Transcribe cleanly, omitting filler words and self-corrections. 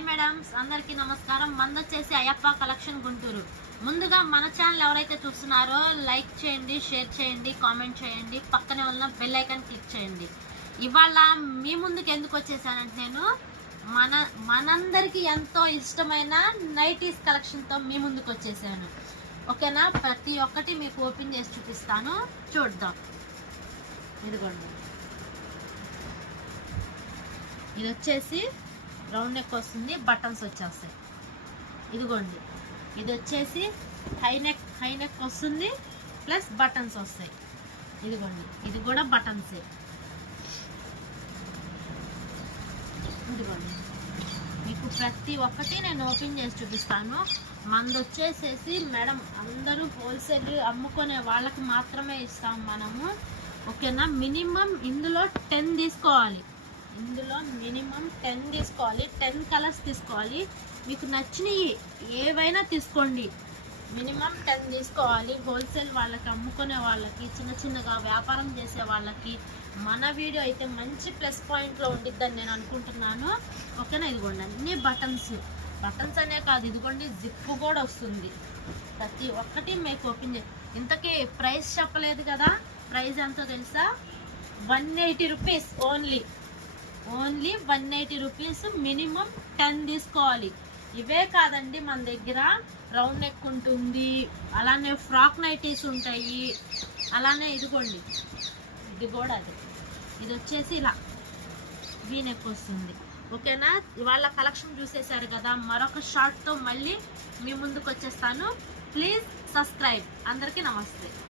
Hi madams, అందరికీ నమస్కారం. మందొచ్చేసి Ayyappa collection Guntur. ముందుగా మన ఛానల్ ఎవరైతే చూస్తున్నారో లైక్ చేయండి, షేర్ చేయండి, కామెంట్ చేయండి, పక్కనే ఉన్న బెల్ ఐకాన్ క్లిక్ చేయండి. ఇవాళ మీ ముందుకు ఎందుకు వచ్చేసానంటే నేను మనందరికీ ఎంతో ఇష్టమైన నైటీస్ కలెక్షన్తో మీ ముందుకు వచ్చేసాను. ఓకేనా? ప్రతి ఒక్కటి మీకు ఓపెన్ చేసి చూపిస్తాను, చూద్దాం. ఇదిగోండి, ఇది వచ్చేసి రౌండ్ నెక్ వస్తుంది, బటన్స్ వచ్చేస్తాయి. ఇదిగోండి, ఇది వచ్చేసి హై నెక్ వస్తుంది, ప్లస్ బటన్స్ వస్తాయి. ఇదిగోండి, ఇది కూడా బటన్సే. ఇదిగోండి, మీకు ప్రతి ఒక్కటి నేను ఓపెన్ చేసి చూపిస్తాను. మనది వచ్చేసేసి మేడం అందరూ హోల్సేల్ అమ్ముకునే వాళ్ళకి మాత్రమే ఇస్తాం మనము. ఓకేనా? మినిమం ఇందులో 10 తీసుకోవాలి. ఇందులో మినిమం 10 తీసుకోవాలి, 10 కలర్స్ తీసుకోవాలి. మీకు నచ్చినవి ఏవైనా తీసుకోండి, మినిమం 10 తీసుకోవాలి. హోల్సేల్ వాళ్ళకి, అమ్ముకునే వాళ్ళకి, చిన్నగా వ్యాపారం చేసే వాళ్ళకి మన వీడియో అయితే మంచి ప్లస్ పాయింట్లో ఉండిద్దని నేను అనుకుంటున్నాను. ఓకేనా? ఇదిగోండి, అన్ని బటన్స్ అనే కాదు, ఇదిగోండి జిప్పు కూడా వస్తుంది. ప్రతి ఒక్కటి మీకు ఓపెన్ ఇంతకీ ప్రైస్ చెప్పలేదు కదా, ప్రైస్ ఎంతో తెలుసా? 180 రూపీస్ ఓన్లీ 180 రూపీస్. మినిమం 10 తీసుకోవాలి. ఇవే కాదండి, మన దగ్గర రౌండ్ నెక్ ఉంటుంది, అలానే ఫ్రాక్ నైటీస్ ఉంటాయి, అలానే ఇదిగోండి, ఇది కూడా అదే. ఇది వచ్చేసి ఇలా వీ నెక్ వస్తుంది. ఓకేనా? ఇవాళ కలెక్షన్ చూసేశారు కదా, మరొక షార్ట్తో మళ్ళీ మీ ముందుకు వచ్చేస్తాను. Please subscribe. అందరికీ నమస్తే.